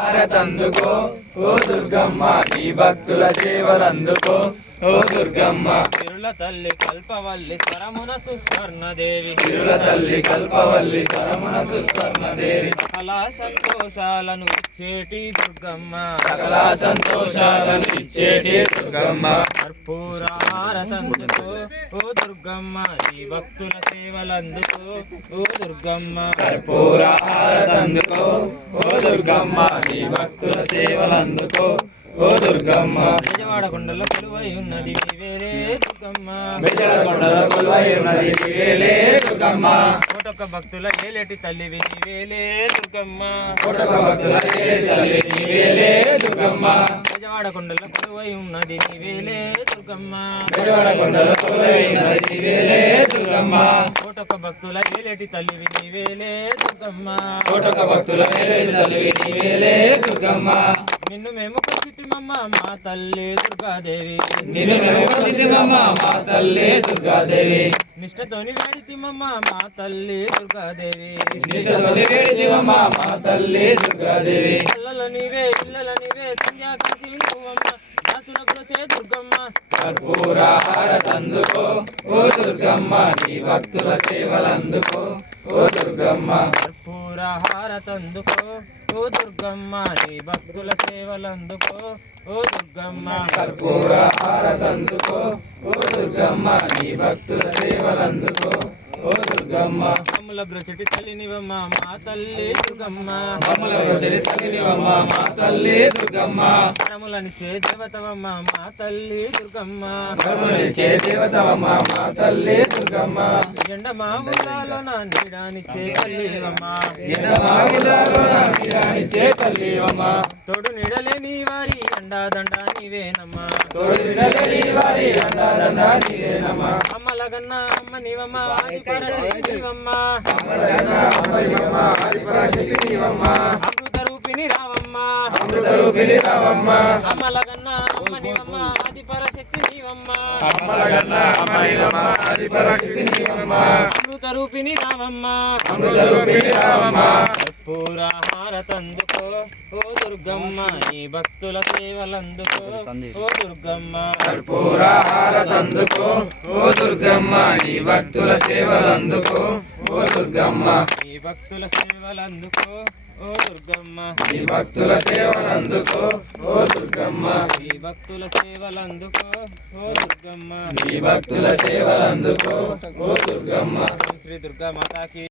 హారతందుకో ఓ దుర్గమ్మ నీ భక్తుల సేవలందుకో ఓ దుర్గమ్మ. సిరుల తల్లి కల్పవల్లి స్వరమున సుస్వర్ణదేవి, సిరుల తల్లి కల్పవల్లి స్వరమున సుస్వర్ణదేవి, సకల సంతోషాలను ఇచ్చేటి దుర్గమ్మ, సకల సంతోషాలను ఇచ్చేటి దుర్గమ్మ. కర్పూర హారతందుకో ఓ దుర్గమ్మ నీ భక్తుల సేవలందుకో ఓ దుర్గమ్మ. కర్పూర హారతందుకో ఓ దుర్గమ్మ నీ భక్తుల సేవలందుకో ఓ దుర్గమ్మ. బెజవాడ కొండల కొలువై ఉన్నది నీవేలే దుర్గమ్మ, బెజవాడ కొండల కొలువై ఉన్నది నీవేలే దుర్గమ్మ. కోటొక్క భక్తుల ఏలేటి తల్లివి నీవేలే దుర్గమ్మ, కోటొక్క భక్తుల ఏలేటి తల్లి నీవేలే దుర్గమ్మ. బెజవాడ కొండల కొలువై ఉన్నది నీవేలే దుర్గమ్మ, బెజవాడ కొండల కొలువై ఉన్నది నీవేలే దుర్గమ్మ. కోటొక్క భక్తుల ఏలేటి తల్లివి నీవేలే దుర్గమ్మ, కోటొక్క భక్తుల ఏలేటి తల్లి నీవేలే దుర్గమ్మ. నిన్ను మేము కొలిచితిమమ్మ మా తల్లి దుర్గాదేవి, నిన్ను మేము కొలిచితిమమ్మ మా తల్లి దుర్గాదేవి, నిష్టతోని వేడితిమమ్మ మా తల్లి దుర్గాదేవి, నిష్టతోని వేడితిమమ్మ మా తల్లి దుర్గాదేవి. ఇళ్ళల నీవే సంధ్యాకాశి నువ్వమ్మ దాసులకు చే దుర్గమ్మ. కర్పూర హారతందుకో ఓ దుర్గమ్మ నీ భక్తుల సేవలందుకో ఓ దుర్గమ్మ. కర్పూర హారతందుకో ఓ దుర్గమ్మ నీ భక్తుల సేవలందుకో ఓ దుర్గమ్మ. కర్పూర హారతందుకో ఓ దుర్గమ్మ నీ భక్తుల సేవలందుకో ఓ దుర్గమ్మ. మమ్ముల బ్రచటి తల్లినివమ్మ మా తల్లి దుర్గమ్మ, మమ్ముల బ్రచటి తల్లినివమ్మ మా తల్లి దుర్గమ్మ. వరములనిచ్చే దేవతవమ్మ మా తల్లి దుర్గమ్మ, వరములనిచ్చే దేవతవమ్మ మా తల్లి దుర్గమ్మ. ఎండమావులాలోన నీడానిచ్చే తల్లివమ్మ, ఎండమావులాలోన నీడానిచ్చే తల్లివమ్మ. తోడు నీడలేని వారి అండాదండ నీవేనమ్మా, తోడు నీడలేని వారి అండాదండ నీవేనమ్మ. అమ్మలగన్న అమ్మ నీవమ్మ ఆది పరాశక్తి నీవమ్మ, అమృత రూపిణి రావమ్మ, అమృత రూపిణి రావమ్మ. అమ్మలగన్న అమ్మ నీవమ్మ ఆది పరాశక్తి నీవమ్మ, అమ్మలగన్న అమ్మ నీవమ్మ ఆది పరాశక్తి నీవమ్మ. అమృత రూపిణి రావమ్మ, అమృత రూపిణి రావమ్మ. కర్పూర హారతందుకో ఓ దుర్గమ్మ నీ భక్తుల సేవలందుకో ఓ దుర్గమ్మ. కర్పూర హారతందుకో ఓ దుర్గమ్మ నీ భక్తుల సేవలందుకో ఓ దుర్గమ్మ. నీ భక్తుల సేవలందుకో ఓ దుర్గమ్మ, నీ భక్తుల సేవలందుకో ఓ దుర్గమ్మ. నీ భక్తుల సేవలందుకో ఓ దుర్గమ్మ. నీ భక్తుల సేవలందుకో ఓ దుర్గమ్మ. శ్రీ దుర్గా మాతాకి